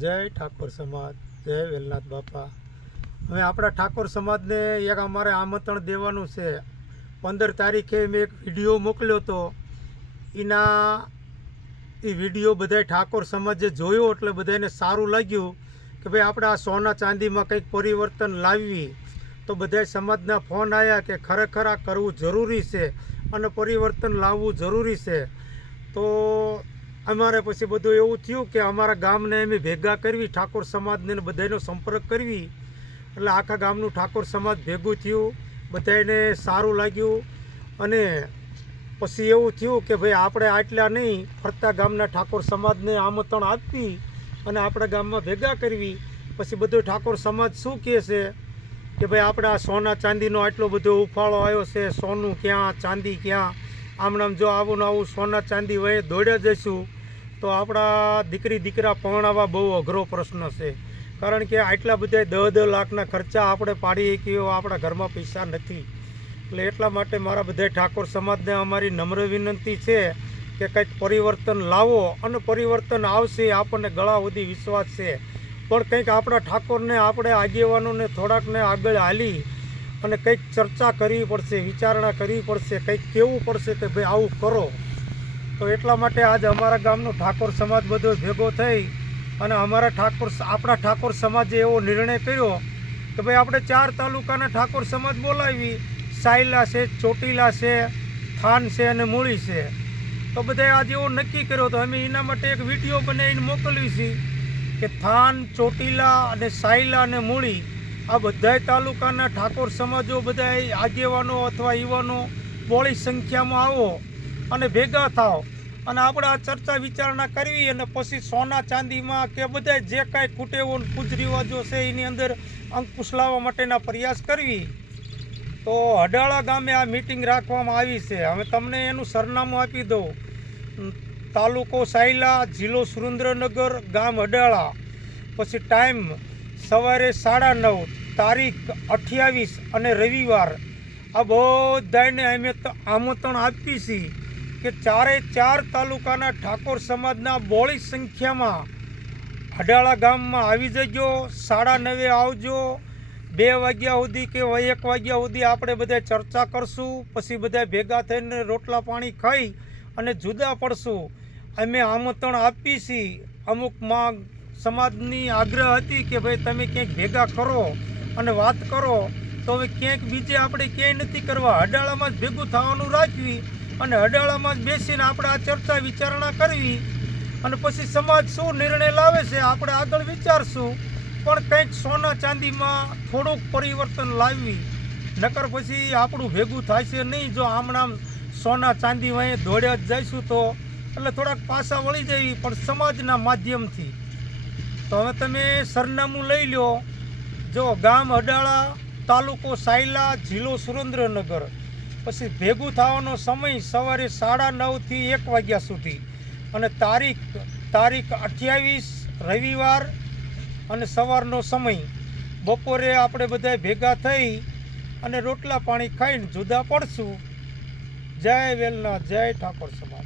જય ઠાકોર સમાજ, જય વેલનાથ બાપા। હવે આપણા ઠાકોર સમાજને એક અમારે આમંત્રણ દેવાનું છે। 15 તારીખે મેં એક વિડીયો મોકલ્યો હતો। એ વિડીયો બધા ઠાકોર સમાજે જોયો એટલે બધાને સારું લાગ્યું કે ભાઈ આપણે આ સોના ચાંદીમાં કંઈક પરિવર્તન લાવવી। તો બધા સમાજના ફોન આવ્યા કે ખરેખર આ કરવું જરૂરી છે અને પરિવર્તન લાવવું જરૂરી છે। તો અમારે પછી બધું એવું થયું કે અમારા ગામને અમે ભેગા કરવી, ઠાકોર સમાજને બધાનો સંપર્ક કરવી, એટલે આખા ગામનું ઠાકોર સમાજ ભેગું થયું, બધાને સારું લાગ્યું। અને પછી એવું થયું કે ભાઈ આપણે આટલા નહીં, ફરતા ગામના ઠાકોર સમાજને આમંત્રણ આપવી અને આપણા ગામમાં ભેગા કરવી। પછી બધો ઠાકોર સમાજ શું કહે છે કે ભાઈ આપણે આ સોના ચાંદીનો આટલો બધો ઉફાળો આવ્યો છે, સોનું ક્યાં, ચાંદી ક્યાં, આમ જો આવું ને આવું સોના ચાંદી વયે દોડ્યા જઈશું તો આપણા દીકરી દીકરા પરણાવવા બહુ અઘરો પ્રશ્ન છે। કારણ કે આટલા બધા 10 લાખના ખર્ચા આપણે પાડી શકીએ આપણા ઘરમાં પૈસા નથી। એટલે એટલા માટે મારા બધા ઠાકોર સમાજને અમારી નમ્ર વિનંતી છે કે કંઈક પરિવર્તન લાવો, અને પરિવર્તન આવશે આપણને ગળા સુધી વિશ્વાસ છે। પણ કંઈક આપણા ઠાકોરને, આપણે આગેવાનોને થોડાકને આગળ હાલી અને કંઈક ચર્ચા કરવી પડશે, વિચારણા કરવી પડશે, કંઈક કહેવું પડશે કે ભાઈ આવું કરો। તો એટલા માટે આજ અમારા ગામનો ઠાકોર સમાજ બધો ભેગો થઈ અને આપણા ઠાકોર સમાજે એવો નિર્ણય કર્યો કે ભાઈ આપણે 4 તાલુકાના ઠાકોર સમાજ બોલાવી, સાયલા છે, ચોટીલા છે, થાન છે અને મૂળી છે। તો બધાએ આજે એવો નક્કી કર્યો તો અમે એના માટે એક વિડીયો બનાવીને મોકલવી છે કે થાન, ચોટીલા અને સાયલા અને મૂળી આ બધાય તાલુકાના ઠાકોર સમાજો, બધા આગેવાનો અથવા યુવાનો બોળી સંખ્યામાં આવો અને ભેગા થાવ અને આપણે આ ચર્ચા વિચારણા કરવી અને પછી સોના ચાંદીમાં કે બધા જે કાંઈ કુટેવો કુજરિવાજો છે એની અંદર અંકુશ લાવવા માટેના પ્રયાસ કરવી। તો હડાળા ગામે આ મિટિંગ રાખવામાં આવી છે। હવે તમને એનું સરનામું આપી દઉં। તાલુકો સાયલા, જિલ્લો સુરેન્દ્રનગર, ગામ હડાળા। પછી ટાઈમ સવારે 9:30, તારીખ 28 અને રવિવાર। આ બધાને અમે આમંત્રણ આપી છીએ કે 4 તાલુકાના ઠાકોર સમાજના બોળી સંખ્યામાં હડાળા ગામમાં આવી જજો। 9:30 આવજો। 2 વાગ્યા સુધી કે 1 વાગ્યા સુધી આપણે બધા ચર્ચા કરશું, પછી બધા ભેગા થઈને રોટલા પાણી ખાઈ અને જુદા પડશું। અમે આમંત્રણ આપી છીએ। અમુક સમાજની આગ્રહ હતી કે ભાઈ તમે ક્યાંક ભેગા કરો અને વાત કરો, તો હવે ક્યાંક બીજે આપણે ક્યાંય નથી કરવા, હડાળામાં જ ભેગું થવાનું રાખવી અને હડાળામાં જ બેસીને આપણે આ ચર્ચા વિચારણા કરવી અને પછી સમાજ શું નિર્ણય લાવે છે આપણે આગળ વિચારશું। પણ કંઈક સોના ચાંદીમાં થોડુંક પરિવર્તન લાવવી, નકર પછી આપણું ભેગું થશે નહીં। જો આમણામ સોના ચાંદી વયે દોડ્યા જ જઈશું તો એટલે થોડાક પાછા વળી જવી, પણ સમાજના માધ્યમથી। તો હવે તમે સરનામું લઈ લો। જો ગામ હડાળા, તાલુકો સાયલા, જિલ્લો સુરેન્દ્રનગર। પછી ભેગું થવાનો સમય સવારે 9:30 થી 1 વાગ્યા સુધી અને તારીખ 28 રવિવાર અને સવારનો સમય। બપોરે આપણે બધા ભેગા થઈ અને રોટલા પાણી ખાઈને જુદા પડશું। જય વેલનાથ, જય ઠાકોર સમાજ।